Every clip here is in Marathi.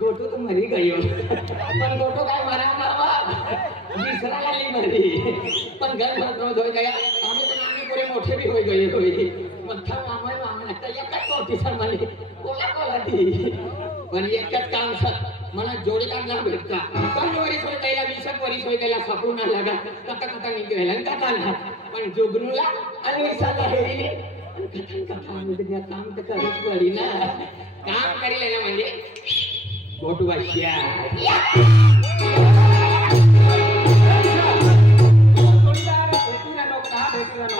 गोटू तो मरी गयो पण गोटू काय मरा बाबा विसरा लागली मरी पण घर भरत होय गया आम्ही तर आम्ही पुरे मोठे भी होय गए होय मथा मामा मामा आता एकच कोटी सांभाळली कोला ती पण एकच काम सर मला जोडीदार ना भेटता पण वरीस होय गया 20 वरीस होय गया सापडून ना लागा कथा निघाला आणि कथा ना पण जुगनूला आणि विसाला हेली कथा म्हणजे काम तर करत पडी ना काम करील ना म्हणजे गोटू बश्या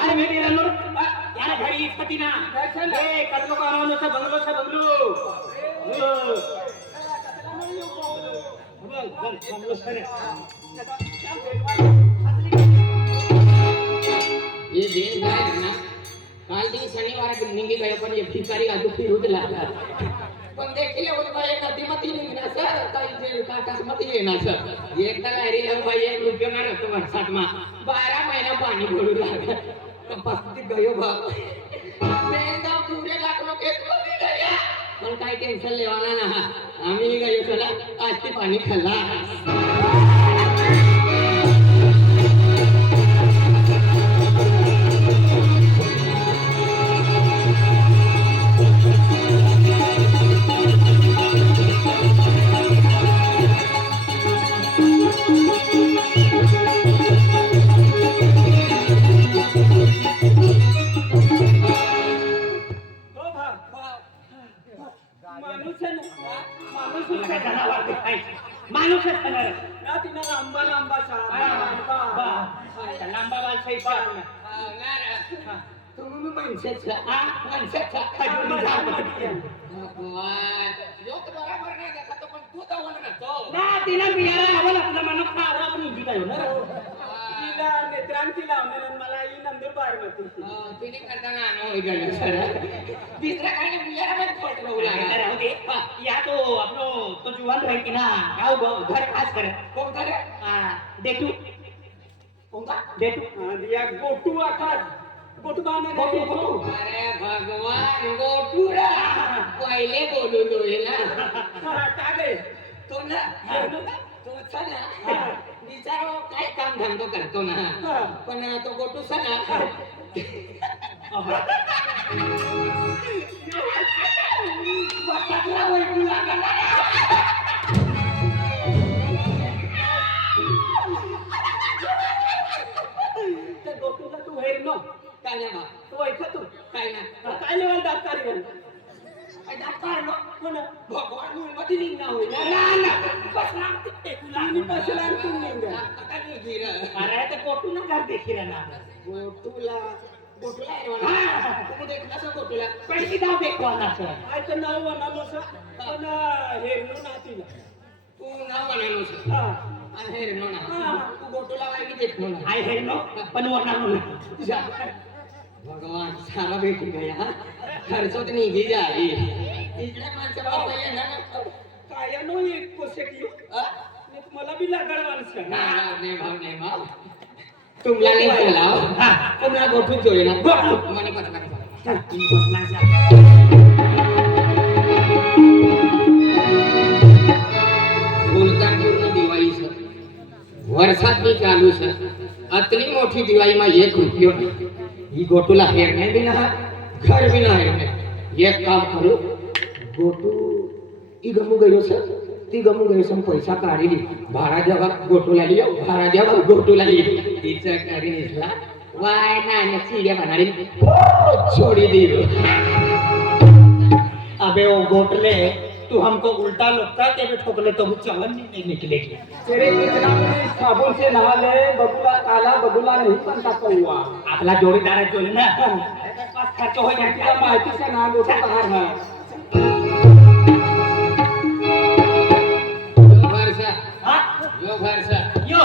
अरे मी निरंजन याला घरी पती ना ए कटलो का आणलो सा बंगलो ये दिन काय ना काल दिन शनिवार निघी गयो पण ये भिकारी आजू फिरूच लागला पण देखील एक नदीमती निघणार सर काही जे काटास मती येणार सर एक तर लहरी लग भाई 1 रुपया ना रखतो वर्षात मा 12 महिना पाणी पडू लागला तर पस्ती गयो भाग बेंदा पुरे लागलो के कोणी गया पण काही टेन्शन लेवाना ना आम्ही गयो चला आज ते पाणी खाल्ला माणूस असणार ना तिना लांबा लांबा लांबा बाल सैसा तुम्ही माणसाचा माणसाचा लोक बरोबर नाही देखा तो पण तू तर म्हणत तो ना तिला बियारा आवल आपला माणूस खारा पण उभी काय ना तिला नेत्रांती लावणार मला ही नंदुरबार मध्ये तिने करताना आणा होई गेलो सर तिसरा काय बियारा मध्ये पडतो राहू लागला राहू दे या तो आपलो तो जुवान रही की ना गाव घर खास कर कोणता रे देतू कोणता देतू दिया गोटू आकार गोटू बाने गोटू अरे भगवान गोटूरा पहिले बोलून होय ना टाले तो ना तो ना बिचारो काय काम धंदो करतो ना पण तो गोटू सना बटाटला वळू लागला ते गोटूला तू हेर नो काय ना तू ऐकत तू काय ना काय लेवल दाबकारी काय दाखवा ना कोण भगवान मध्ये निघणार होय ना बसला तुला बसला तू निघा आता निघिर अरे ते कोटू ना घर देखी रे ना गोटूला तुम्ही देखला सर गोटूला पैसे दाव देखो ना सर आयचं नाव म्हणालो सर पण हेरणू ना तिला तू नाव म्हणालो सर आणि हे नो ना तू गोटूला वाई देखलो ना आय हे नो पण वना ना भगवान सारा भेटून गया खर्चोत निघी जाई इकडे माणसं बाबा येणार ना काय नो एक कोसेकी मला बी लागड माणसं नाही भाव तुमला नाही चलाव तुम्हाला गोठून जोडे ना गोठू मने पटला सुलतानपूर्ण दिवाळी सर वर्षात मी चालू सर अतली मोठी दिवाळी मा 1 रुपयो नाही ही गोटूला हेरणे बी ना घर बी ना हेरणे एक काम करू गोटू ई गमू गयो सर ती गमू गयो सम पैसा काढली भाडा देवा गोटूला लियो भाडा देवा गोटूला लियो तिचा करी निसला वाय ना चिड़िया बनारी छोड़ी दी अबे वो गोटले तू हमको उल्टा लुक्का के भी ठोक ले तो वो चलन नहीं निकलेगी तेरे इतना में साबुन से नहा ले बबुला काला बबुला नहीं बनता हुआ आपला जोडीदार है जोले ना पास खर्च हो तिला जाएगा माहिती से ना गोटू बाहर है यो भरसा यो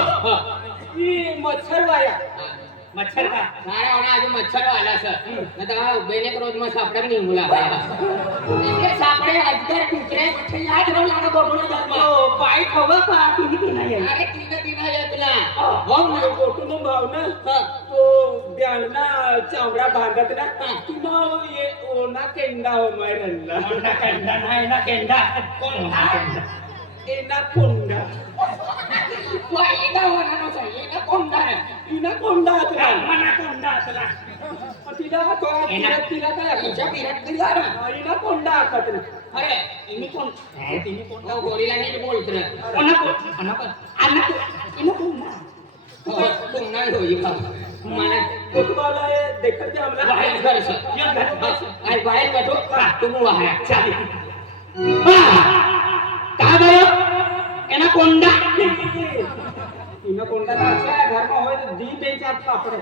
ये मच्छर वाया मच्छर का सारा होना आज मच्छर वाला सर नता बेने को रोज में सापड़ा नहीं मुला भाई इसके सापड़े अजगर कुतरे बच्चे याद रहो लागा बोटूला धर्म बाईक हवं का तुम्ही की नाही आहे? अरे तिनं येत ना हो ना गोटून भाव ना हा. तो ब्यांना चामडा बांधत ना तुला ये ओना केंडा हो मायरला कोंडा केंडा नाही ना केंडा कोंडा एना कोंडा वाईदा होणार नसा येणं कोणता आहे इना कोंडा तुला मना कोंडा असला तिला तिला काय तुझ्या पिरात दिला ना इना कोंडा आखत ना अरे इनी कोण है तिनी कोण तो गोरीला नीट बोलत ना कोणा कोण कोणा कोण अन्ना इनो कोण ना तुम नाही होई का मला तुम्हाला देखत हमला बाहेर घर सर आई बाहेर बैठो तुम वहां चल का बरं एना कोंडा इना कोंडा ना अच्छा है घर में होय तो दी बेचार थापड़े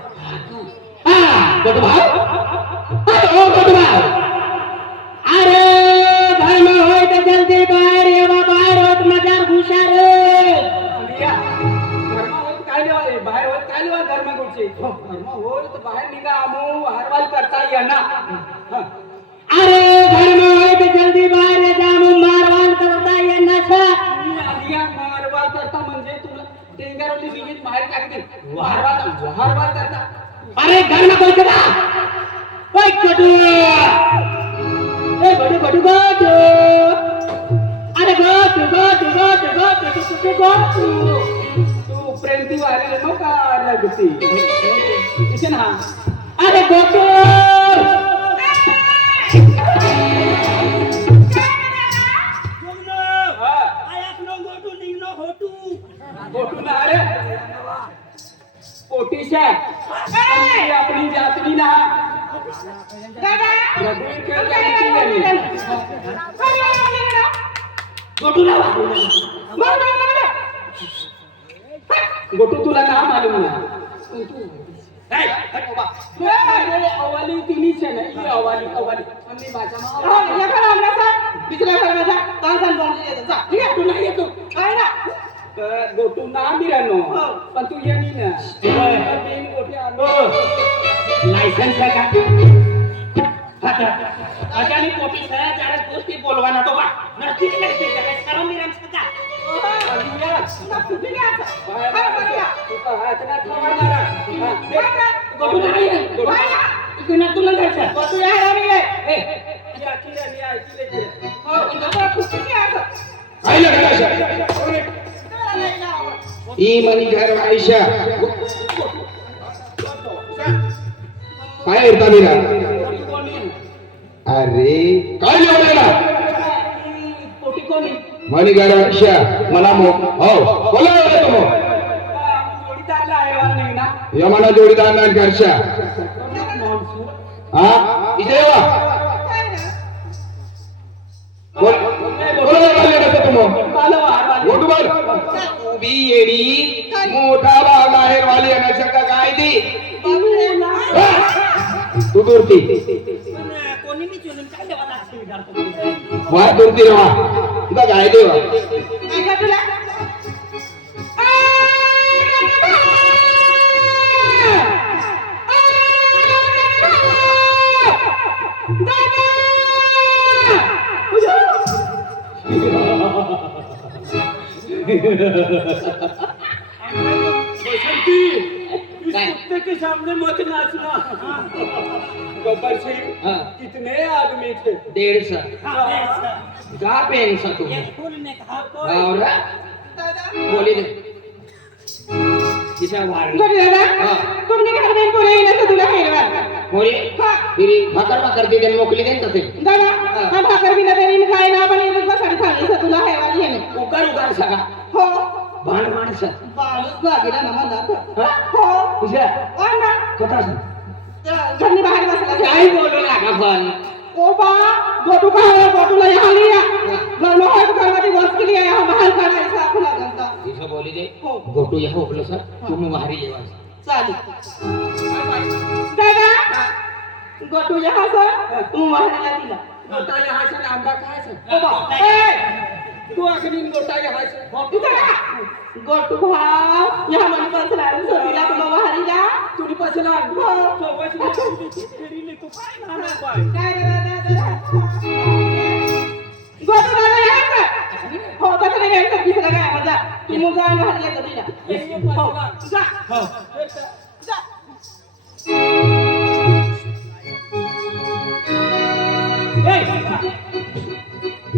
गोटू भाऊ अरे ओ गोटू भाऊ अरे घर में होय तो जल्दी बाहेर ये बाहेर होत मजार घुसा रे लिया घर में होय तो काय लेवा बाहेर होय तो काय लेवा घर में गुडची घर में होय तो बाहेर निघा आमू हरवाल करता या ना अरे घर में होय तो जल्दी बाहेर ये जामू मारवाल करता ये नशा लिया मारवाल करता म्हणजे तुला टेंगारवली बिगीत बाहेर टाकते हरवाल करता अरे घर में कोई करा ओए गोटू ए गोटू गोटू गोटू अरे गोटू गोटू गोटू गोटू गोटू गोटू तू प्रेम तू आले नो का लगती इसे ना अरे गोटू गोटू ना अरे पोटीशा अपनी जातनी ना रघुवीर खेळ गोटू लावा गोटू तुला ना मालूम ना अवाली तिनी छे ना ये अवाली हमनी भाषा में गोटू ना मिरानो पण तू ये नी ना तीन गोटे आलो लायसन्स है का अजानी कोटी saya cara कुस्ती बोलवाना तो बा नसती नसती काय करा मिराम सका गोटू नाही इकडे तू न जायचं गोटू या राणी ए ई मनी घर आयशा काय करता मीरा अरे काय लिहिलेला पोटी कोणी मनी घर आयशा मला हो बोला तुम्ही जोडीदारला आहे नाही ना यमना जोडीदार ना घरच्या हा इथे वा बोला तुम्ही गोटूबर उभी येडी मोठा बाहेर वाली येण्याच्या का काय ती तू दुरती कोणी मी चुलून काय देवाला असं वा दुरती रे वा तुला काय देवा कुत्ते के सामने मत नाचना गब्बर सिंह कितने आदमी थे 150 का पेंसा तू फूल ने कहा को और बोली दे किसा वार तुमने घर में पुरे ना तो तुला हेरवा मोरी फिर भाकर दे दे मोकली दे तसे दादा हम भाकर भी ना देरी में खाए ना पण एक बस खाली से तुला हेरवाली है उकार सगा हो भांड माणस बाळूस बागेला ना म्हणा हो किसा और ना कथा घरनी बाहेर बसला काय बोलू लागा पण ओ बा गोटू का है गोटू ला यहाँ लिया घर में है तो घर में बस के लिए यहाँ बाहर खड़ा ऐसा खुला गंदा किसा बोली दे गोटू यहाँ उपलो सर तुम वाहरी लेवा चाली दादा गोटू यहाँ से तू वहाँ ला दिला गोटा यहाँ से आंबा कहाँ से ओ बा ए तू अखनी गोटा यहाँ से गोटू भाव यहाँ मनी बसला सोतीला तुम वाहरीला तुरी पसला हो तो बस तेरी ले तो काय ना बाय काय रे दादा गोटू दादा यहाँ से हो तो नहीं यहाँ से किसी लगा मुगा घातले का तिला हो, जा हो. जा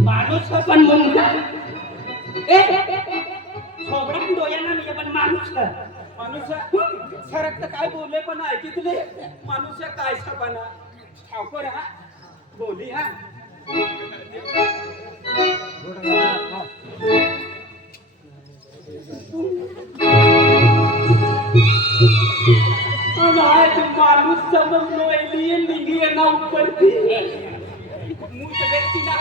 माणूस पण मुंगा छोबडा डोळ्यांना नाही पण माणूस मनुष्य सरक तर काय बोलले पण ऐकितले मनुष्य काय सापाना ठाकर हा बोली हा आज माणूस समज लोली लिंगी ना ऊपर थी मुंह से व्यक्ति ना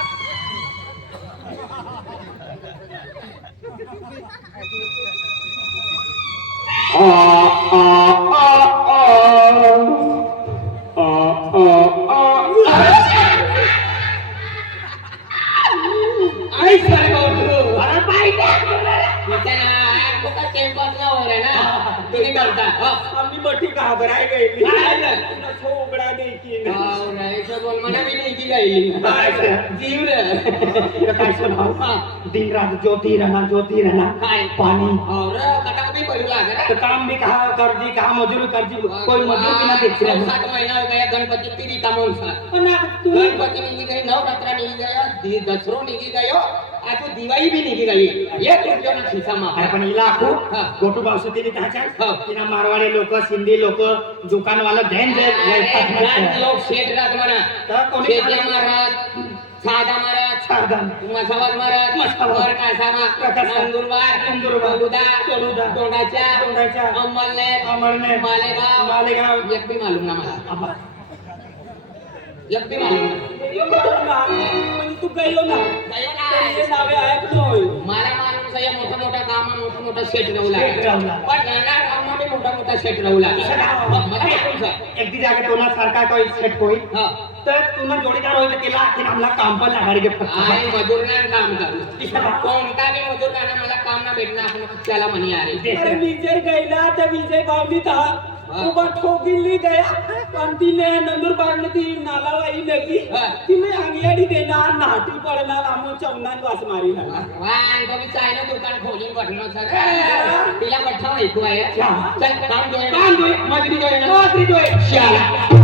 आम्ही मोठी घाबराय गेली छोबडा देखील दिन रात ज्योति रहना काय? पानी गणपती तो काम भी कहा कर दी कहा मजदूरी कर दी कोई मजदूर भी ना देख रहा 7 महिना हो गया गणपति तिरीता मोंसा पण आता तू गणपति निघी गई नवरात्रा निघी गया दसरो निघी गयो आज दिवाळी भी निघी गई एक रुपया ना खिसा मा अरे पण हिला आखू हा. गोटू बावसे तिने हा. त्याच्या तिना मारवाडी लोक सिंधी लोक दुकानवाला ध्यान लोक शेठ रात म्हणा तर कोणी शेठ महाराज साधा महाराज साधन मसावत महाराज मसावत. वर कासामा प्रकाशा. नंदुरबार नंदुरबार. तोडुदा तोडुदा. तोंडाच्या अंमलनेर अमरनेर. मालेगाव मालेगाव. एक भी मालूम ना मला एक भी मालूम ना म्हणजे तू गयो ना गयो ना. ते नावे ऐकलोय मला मालूम आहे मोठा काम मोठा सेट रवला सेट रवला. पण नाना गावमा बी मोठा सेट रवला मला मालूम आहे एक दी जागे तोना सारखा कोई सेट कोई हा तर तुला जोडीदार होईल केला की आमला काम पण लागाडी गे आई मजूरना काम करू कोणता बी मजूर गाणं मला काम ना भेटणार आपण त्याला म्हणी अरे अरे विजय गैला त्या विजय गावनी था उभा ठोकिली गया पण तिने नंदुरबार ती नालावाई लगी हा. तिने अंगियाडी देणार नाटी पडणार आम्ही चौनान वास मारी वान कमी चायना दुकान खोलून बघणं सर तिला पठ्ठा ऐकू आहे चल काम जोय काम जोय. मजूरी जोय ना नोकरी जोय. शाला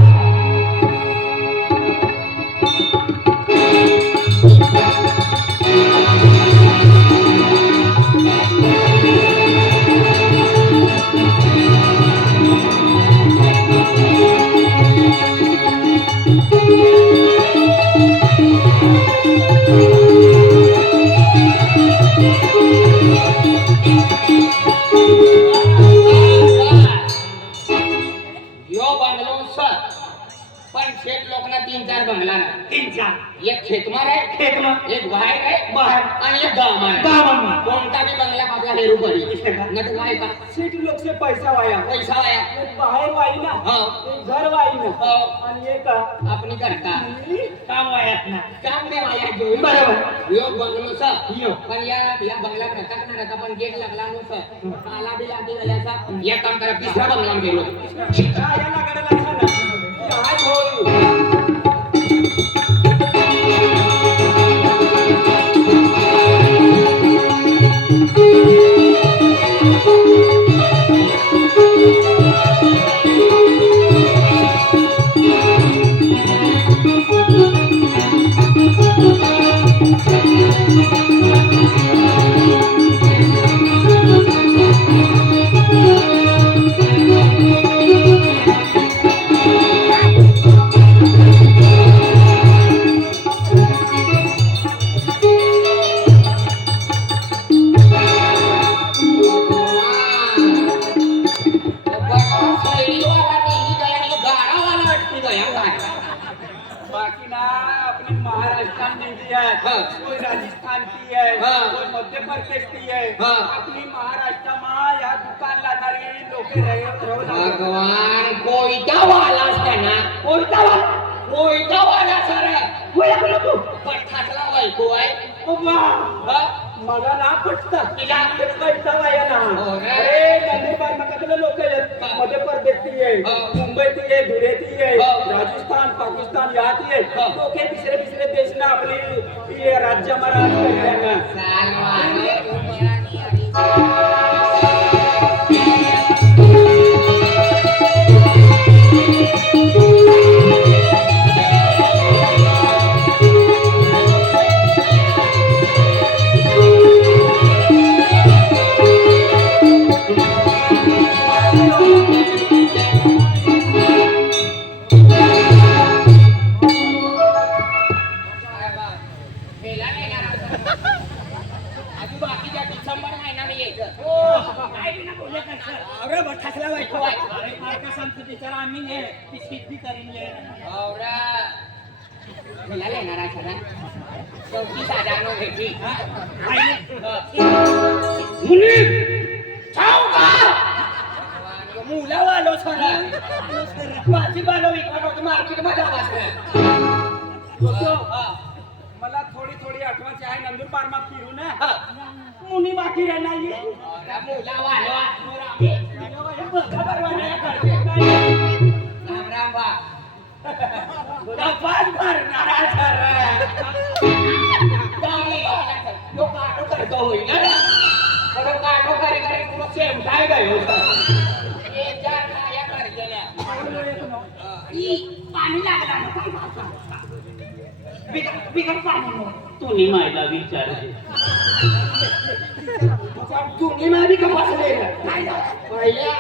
यो बंगलो सर पण शेठ लोकांना 3-4 बंगला ना 3-4 एक खेतमार आहे खेतमार. एक बाहेर आहे बाहेर. आणि एक गावामार आहे गावामार. कोणता बी बंगला आपला हेरू पडी इथे का? न तर काय का सिटी लोक से पैसा वाया पैसा वाया एक बाहेर वाई ना हो. एक घर वाई ना हो. आणि एक आपली करता काम वायात ना काम बी वाया जोई बरोबर. यो बंगलो सर यो. पण या बंगला प्रताप ना रहता पण गेट लागला नो सर ताला बी लागी गल्याचा एक काम करा तिसरा बंगला गेलो या लागायला लागला ना हाय होय बाकी ना अपनी महाराष्ट्र में भी है हाँ. कोई राजस्थान की है हाँ. कोई मध्य प्रदेश की है हाँ. अपनी महाराष्ट्र में या दुकान लानारी लोक रहो भगवान कोयता वाला असताना कोयता वाला सर ओळखलं तू पठ्ठातला बायको आहे हा? मला ना पटता तिला पैसा वाया ना हो रे. अरे नंदुरबार में कितने लोग हाँ. है मध्य प्रदेश की है हाँ. मुंबई की है धुले की है हाँ. राजस्थान पाकिस्तान यहाँ की है हाँ. तो के दूसरे देश ना अपनी ये राज्य हमारा साल मारे एवढा बठासला बायको आहे. अरे काय का सांगतो बिचारा आम्ही हे ती शेती करीन ले औरा मला येणार आहे खरा चौथी साधारण भेटी मुली मुलावर आलो सर माझी बालो विकत होतो मार्केटमध्ये मला थोडी थोडी आठवण आहे नंदुरबार मा फिरू ना मुनी बाकी राहणार मुला वाढवा राम राम बा पाच भरणारा सर लोक आटो करतो होईल बरोबर आटो करे करे पुढं सेम काय गयो एक चार या कर गेल्या पाणी लागला बिगर पाणी तुम्ही मायला विचार तुम्ही माझी कपासले पहिल्या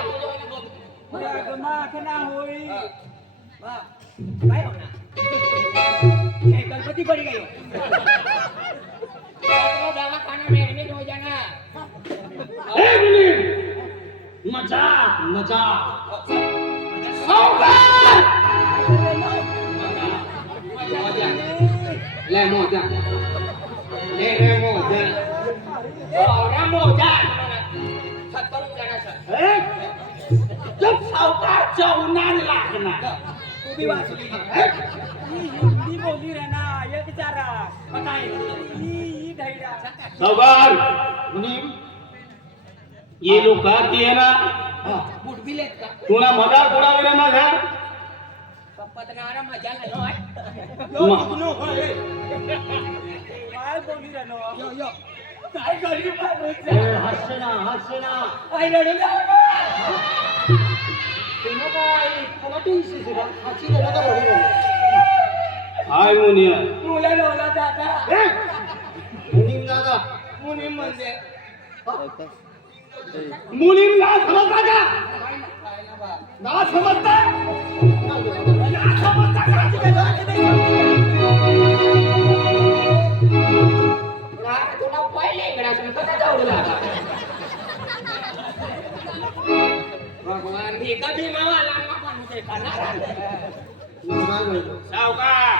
ना होई काय होणार गणपती बडी गई दवाखाना में एडमिट हो जाना ए मुली मजाक मजाक ले मोजा ले रे मोजा औरा मोजा सत्तर जणा सर जब सावकार चौनान लागणार तुम्ही वाचली हिंदी बोली रे ना ये बिचारा बताई ही धैर्य सावकार मुनीम ये लोक ती आहे ना बुट भी लेत का तुला मदार कोणावे रे माझा पतनारा मजा नाही होय काय बोली रे नो यो यो काय गरीब आहे हसना हसना आई रडू नका हाय मुनिया मुला लोला दादा मुनीम दादा मुनी म्हणजे मुलीम ना समजता का ना समजता तुला पहिले इकडे असून कसं जाऊ लागा भगवान भी कधी मावाला पण ते खाणार सावकार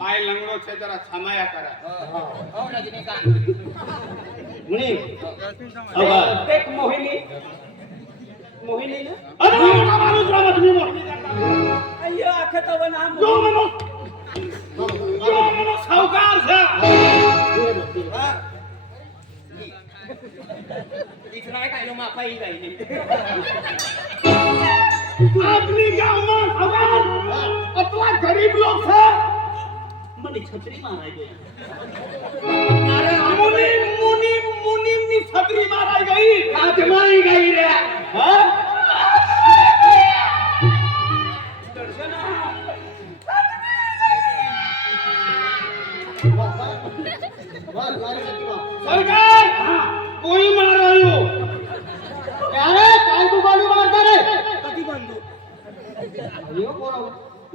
पाय लंगडो छे जरा छमाया करा हो रजनीकांत मुनीम सावकार एक मोहिनी मोहिनी ना अरे मोठा माणूस रामा तुम्ही मोठी करता अय्यो आखे तो ना जो मनो सावकार से इतना काय लो माफाई जाईल अपनी गांव में सावकार अतवा गरीब लोग से मनी छतरी माराई गई अरे मुनीम मुनीम मुनीम नी छतरी माराई गई आत्माई गई रे हां सरकार कोई मार रही हो अरे काय तू गोली मारता रे कधी बंधू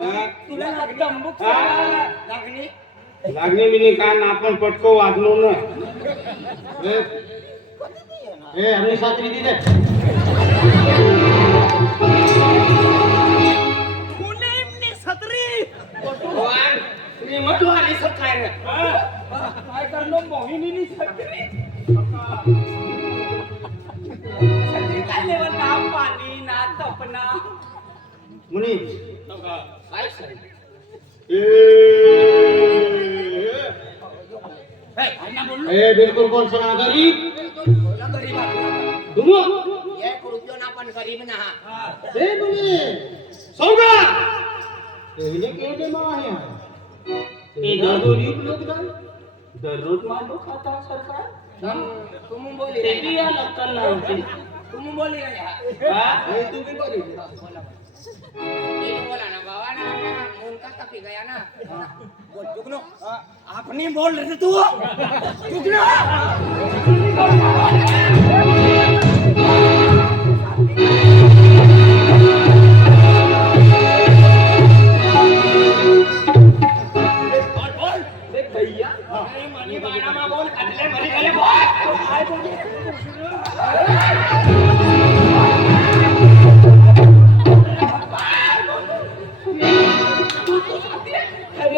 हाँ? तुला दंबूक लागणी लागणे मी कान आपण पटको वाजलो ना ए हमने सात्री दी दे मुनीमनी छत्री भगवान श्रीमत वाली सरकार काय करलो मोहिनीनी छत्री छत्री काय लेवल ना पाणी ना तपना मुनी काय सर ए बिल्कुल कौन सा गरीब गरीब तुम ये रुपयो ना पण गरीब ना ए मुनी सौगा पहिले केडे मा आहे ए गरीब लोग दररोज मांडो खाता सरकार तुम बोली ते भी या लक्कन ना होते तुम बोली रे हां तुम्ही बोली बोला ना बाबा ना मन का तपी गया ना दुगनो आपनी बोल रहे तू दुगनो बोल देख भैया अरे मनी बाणा मा बोल कटले मरी गले बोल काय बोल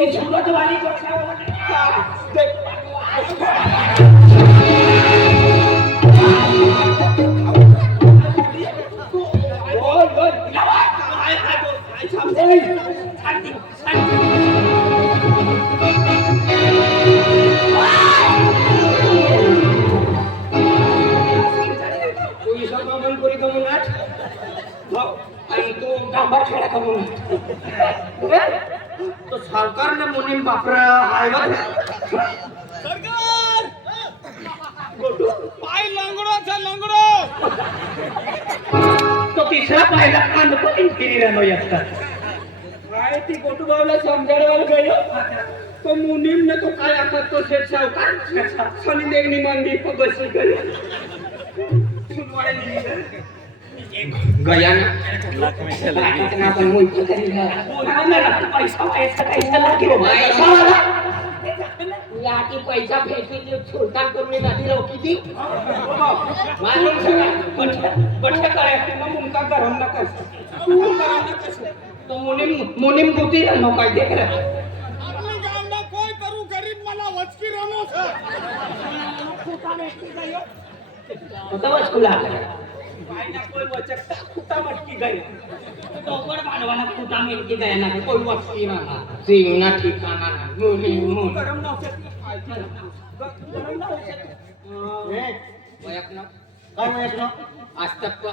ते सुरतवाली तो सरकारने मुनीम बापरा पाय लंगडो तो तिसरा पाहिला कांद पण फिरीला नो येतात काय ती गोटूबावला समजायला गेलो तो मुनीम ने तो काय आखत तो शेठ सावकार सनी देगनी मंदिर पर बसी गई सुनवाडे निघाले गया ना कितना पण मोठं करीला पैसा लाठी पैसा फेकून सुलतान करून जाती लोक किती मालूम सगळं बट्टे करायचं ना मुनका गरम ना कस तो मुनीम गुती नो काय देख रहा अपने गांव में कोई करू गरीब मला वचकी रहनो छे होता बस कुला भाई ना कोई वचकता कुत्ता मटकी गई तो ऊपर भांडवाना कुटा मिलके गया ना कोई वक्ती ना सिंगना ठिकाना ना मुनी गरम ना गरम ना वयक ना काय म्हणतो आस्तक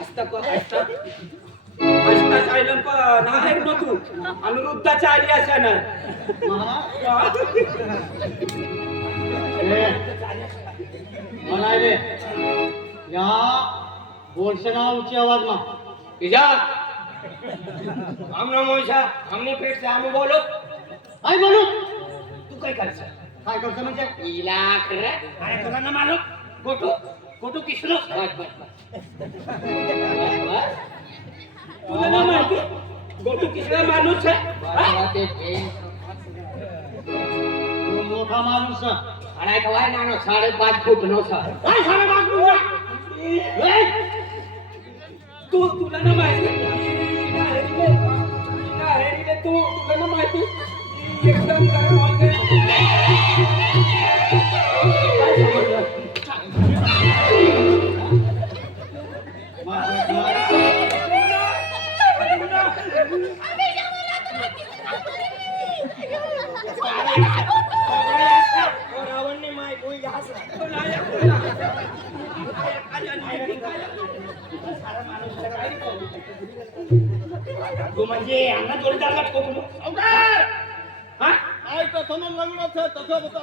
आस्तक आस्ता सायलम पण नाही न तू अनुरुद्धाच्या आली असा ना म्हणाले या बोलसना ऊंची आवाज मा इजा हमने मोशा हमने पेट से हमें बोलो काय बोलू तू काय करसा काय करतो म्हणजे इलाक रे अरे तुला ना मालूम गोटू किसलो बस तुला ना माहिती गोटू किसला माणूस आहे तो मोठा माणूस अरे कवाय नानो 5.5 फूट नो सा काय सारे बाजूला तू तुला ना माहिती तू तुला ना माहिती एकदम गरम होते तू म्हणजे अन्ना जोडीदारला ठोकलो अवकार हां आय तो तनो लंगडो छे तसो बता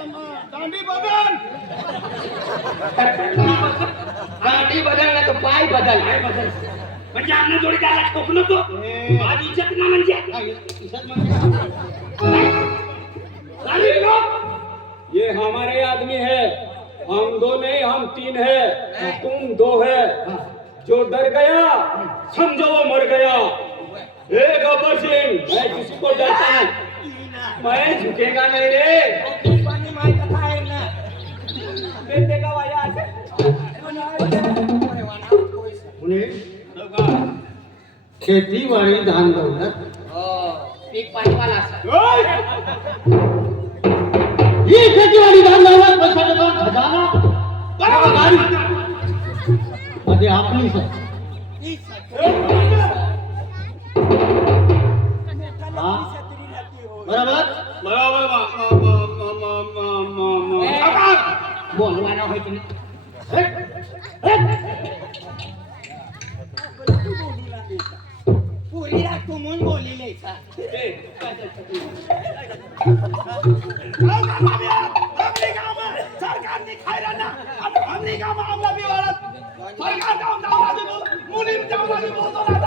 दांडी बदल गाडी बदल ना तो पाय बदल म्हणजे अन्ना जोडीदारला ठोकलो तो आज इज्जत ना म्हणजे अरे लोग ये हमारे आदमी है हम 2 नहीं हम 3 है तुम 2 है जो डर गया समझो वो मर गया गब्बर सिंह मैं किसी को डरता नहीं मैं झुकेगा नहीं रे पानी माय कथा है ना बेटे का वाया शेतीवाडी धान दौलत पीक पाणीवाला असा ही शेतीवाडी धान दौलत पैसा देतो खजाना गाडी मध्ये आपली बरोबर बोलवाना होय तुम्ही पुरीला तुमून बोलिले सरकारने खायला ना हमने गाव आमला बिवाळत सरकार गाव मुलीम जाऊन बोलतो ना